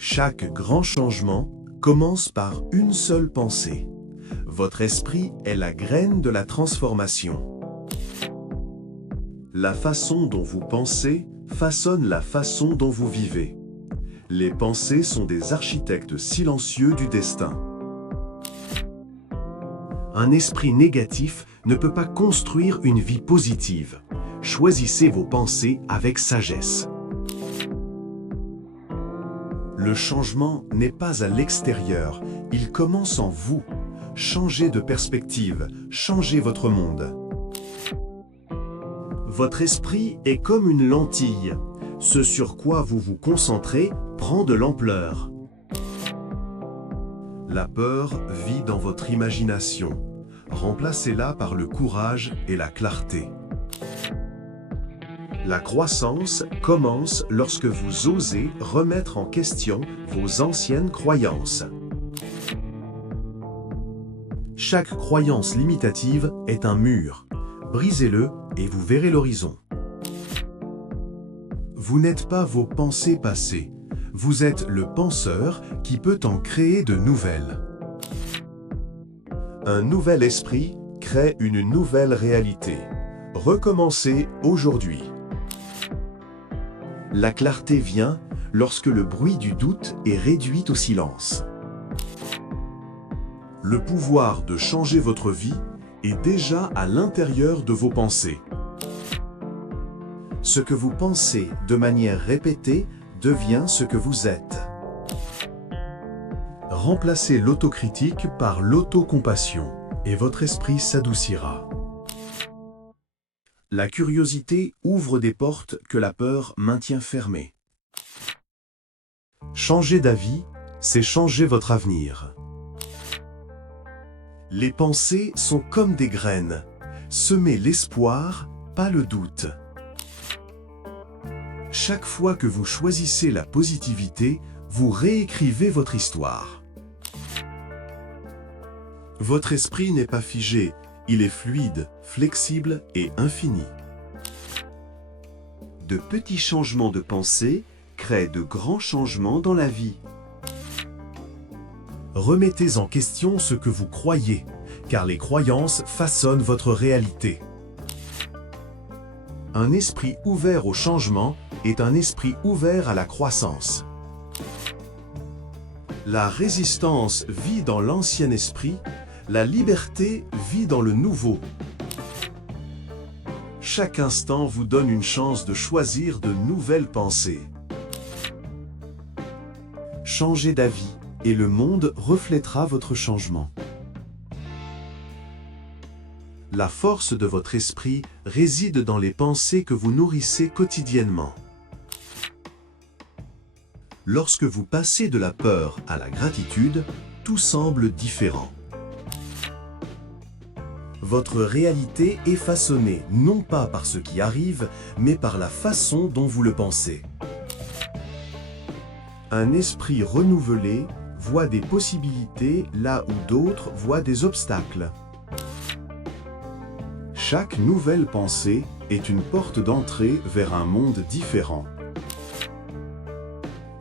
Chaque grand changement commence par une seule pensée. Votre esprit est la graine de la transformation. La façon dont vous pensez façonne la façon dont vous vivez. Les pensées sont des architectes silencieux du destin. Un esprit négatif ne peut pas construire une vie positive. Choisissez vos pensées avec sagesse. Le changement n'est pas à l'extérieur, il commence en vous. Changez de perspective, changez votre monde. Votre esprit est comme une lentille. Ce sur quoi vous vous concentrez prend de l'ampleur. La peur vit dans votre imagination. Remplacez-la par le courage et la clarté. La croissance commence lorsque vous osez remettre en question vos anciennes croyances. Chaque croyance limitative est un mur. Brisez-le et vous verrez l'horizon. Vous n'êtes pas vos pensées passées. Vous êtes le penseur qui peut en créer de nouvelles. Un nouvel esprit crée une nouvelle réalité. Recommencez aujourd'hui. La clarté vient lorsque le bruit du doute est réduit au silence. Le pouvoir de changer votre vie est déjà à l'intérieur de vos pensées. Ce que vous pensez de manière répétée devient ce que vous êtes. Remplacez l'autocritique par l'autocompassion et votre esprit s'adoucira. La curiosité ouvre des portes que la peur maintient fermées. Changer d'avis, c'est changer votre avenir. Les pensées sont comme des graines. Semez l'espoir, pas le doute. Chaque fois que vous choisissez la positivité, vous réécrivez votre histoire. Votre esprit n'est pas figé, il est fluide, flexible et infini. De petits changements de pensée créent de grands changements dans la vie. Remettez en question ce que vous croyez, car les croyances façonnent votre réalité. Un esprit ouvert au changement est un esprit ouvert à la croissance. La résistance vit dans l'ancien esprit, la liberté vit dans le nouveau. Chaque instant vous donne une chance de choisir de nouvelles pensées. Changez d'avis et le monde reflètera votre changement. La force de votre esprit réside dans les pensées que vous nourrissez quotidiennement. Lorsque vous passez de la peur à la gratitude, tout semble différent. Votre réalité est façonnée non pas par ce qui arrive, mais par la façon dont vous le pensez. Un esprit renouvelé voit des possibilités là où d'autres voient des obstacles. Chaque nouvelle pensée est une porte d'entrée vers un monde différent.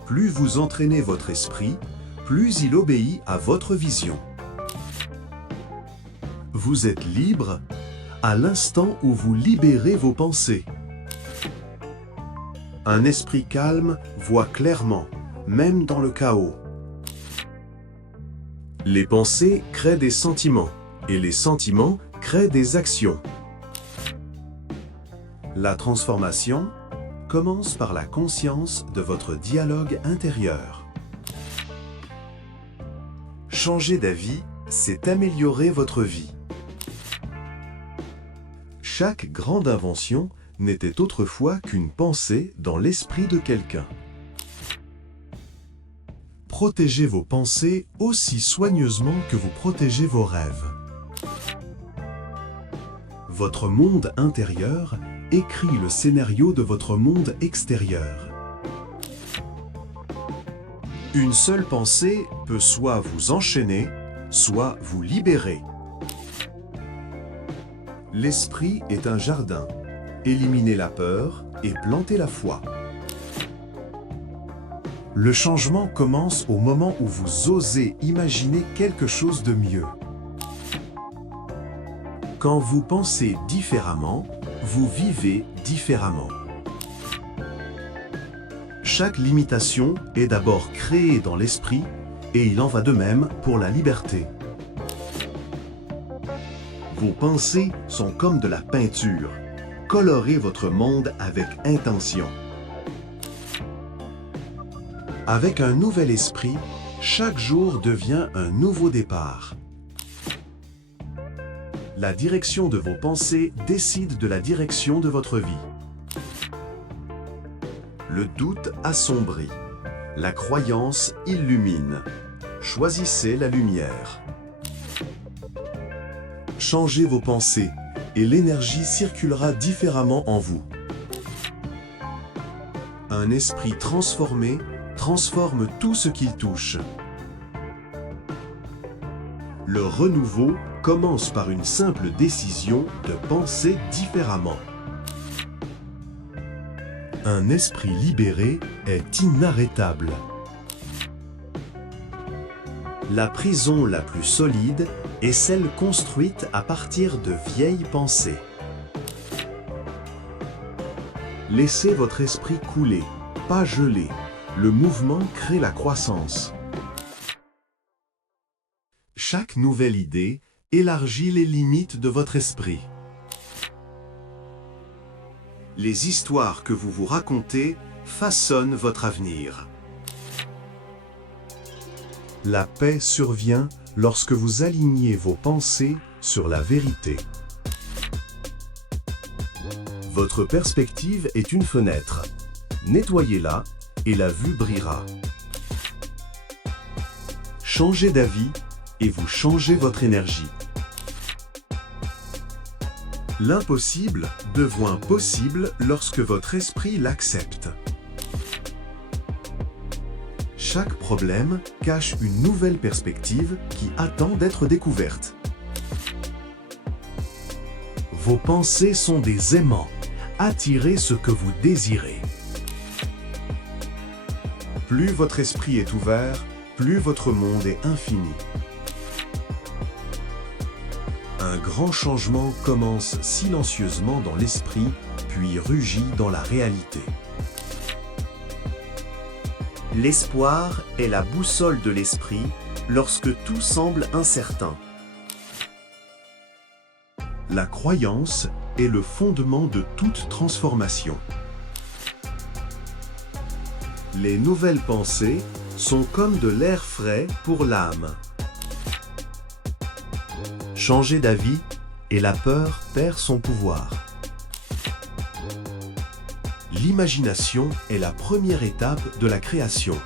Plus vous entraînez votre esprit, plus il obéit à votre vision. Vous êtes libre à l'instant où vous libérez vos pensées. Un esprit calme voit clairement, même dans le chaos. Les pensées créent des sentiments, et les sentiments créent des actions. La transformation commence par la conscience de votre dialogue intérieur. Changer d'avis, c'est améliorer votre vie. Chaque grande invention n'était autrefois qu'une pensée dans l'esprit de quelqu'un. Protégez vos pensées aussi soigneusement que vous protégez vos rêves. Votre monde intérieur écrit le scénario de votre monde extérieur. Une seule pensée peut soit vous enchaîner, soit vous libérer. L'esprit est un jardin. Éliminez la peur et plantez la foi. Le changement commence au moment où vous osez imaginer quelque chose de mieux. Quand vous pensez différemment, vous vivez différemment. Chaque limitation est d'abord créée dans l'esprit et il en va de même pour la liberté. Vos pensées sont comme de la peinture. Colorez votre monde avec intention. Avec un nouvel esprit, chaque jour devient un nouveau départ. La direction de vos pensées décide de la direction de votre vie. Le doute assombrit. La croyance illumine. Choisissez la lumière. Changez vos pensées et l'énergie circulera différemment en vous. Un esprit transformé transforme tout ce qu'il touche. Le renouveau commence par une simple décision de penser différemment. Un esprit libéré est inarrêtable. La prison la plus solide est celle construite à partir de vieilles pensées. Laissez votre esprit couler, pas geler. Le mouvement crée la croissance. Chaque nouvelle idée élargit les limites de votre esprit. Les histoires que vous vous racontez façonnent votre avenir. La paix survient lorsque vous alignez vos pensées sur la vérité. Votre perspective est une fenêtre. Nettoyez-la et la vue brillera. Changez d'avis et vous changez votre énergie. L'impossible devient possible lorsque votre esprit l'accepte. Chaque problème cache une nouvelle perspective qui attend d'être découverte. Vos pensées sont des aimants. Attirez ce que vous désirez. Plus votre esprit est ouvert, plus votre monde est infini. Un grand changement commence silencieusement dans l'esprit, puis rugit dans la réalité. L'espoir est la boussole de l'esprit lorsque tout semble incertain. La croyance est le fondement de toute transformation. Les nouvelles pensées sont comme de l'air frais pour l'âme. Changez d'avis et la peur perd son pouvoir. L'imagination est la première étape de la création.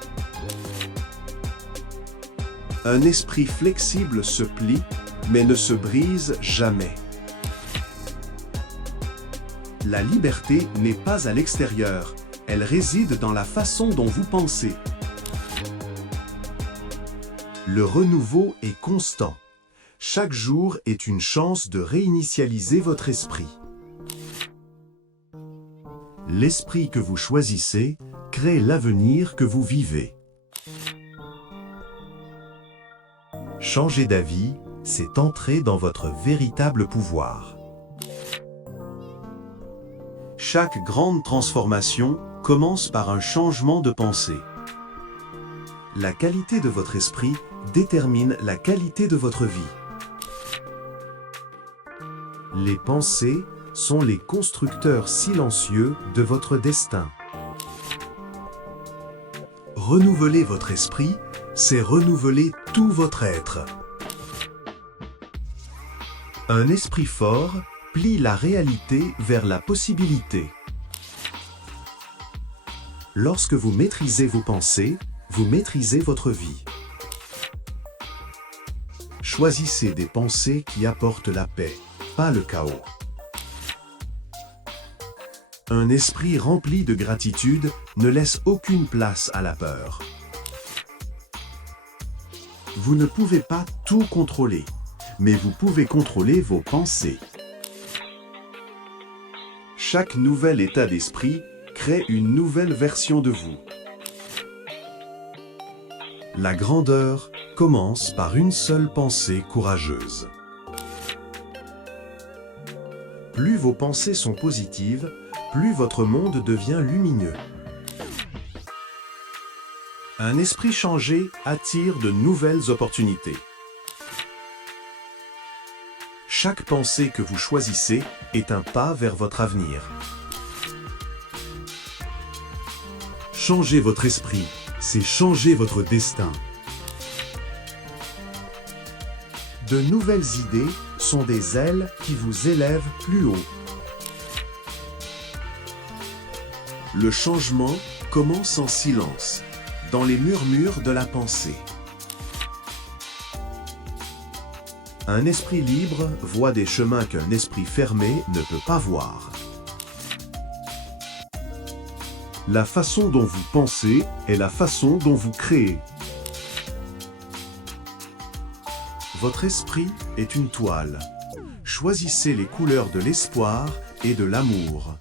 Un esprit flexible se plie, mais ne se brise jamais. La liberté n'est pas à l'extérieur, elle réside dans la façon dont vous pensez. Le renouveau est constant. Chaque jour est une chance de réinitialiser votre esprit. L'esprit que vous choisissez crée l'avenir que vous vivez. Changer d'avis, c'est entrer dans votre véritable pouvoir. Chaque grande transformation commence par un changement de pensée. La qualité de votre esprit détermine la qualité de votre vie. Les pensées sont les constructeurs silencieux de votre destin. Renouveler votre esprit, c'est renouveler tout votre être. Un esprit fort plie la réalité vers la possibilité. Lorsque vous maîtrisez vos pensées, vous maîtrisez votre vie. Choisissez des pensées qui apportent la paix, pas le chaos. Un esprit rempli de gratitude ne laisse aucune place à la peur. Vous ne pouvez pas tout contrôler, mais vous pouvez contrôler vos pensées. Chaque nouvel état d'esprit crée une nouvelle version de vous. La grandeur commence par une seule pensée courageuse. Plus vos pensées sont positives, plus votre monde devient lumineux. Un esprit changé attire de nouvelles opportunités. Chaque pensée que vous choisissez est un pas vers votre avenir. Changer votre esprit, c'est changer votre destin. De nouvelles idées sont des ailes qui vous élèvent plus haut. Le changement commence en silence, dans les murmures de la pensée. Un esprit libre voit des chemins qu'un esprit fermé ne peut pas voir. La façon dont vous pensez est la façon dont vous créez. Votre esprit est une toile. Choisissez les couleurs de l'espoir et de l'amour.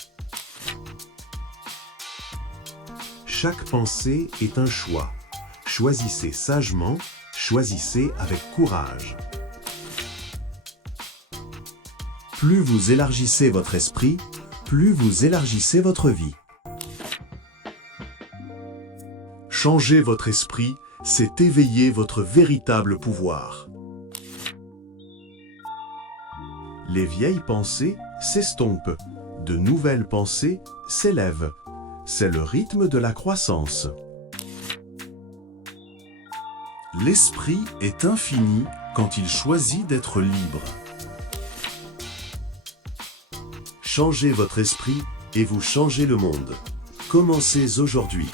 Chaque pensée est un choix. Choisissez sagement, choisissez avec courage. Plus vous élargissez votre esprit, plus vous élargissez votre vie. Changer votre esprit, c'est éveiller votre véritable pouvoir. Les vieilles pensées s'estompent, de nouvelles pensées s'élèvent. C'est le rythme de la croissance. L'esprit est infini quand il choisit d'être libre. Changez votre esprit et vous changez le monde. Commencez aujourd'hui.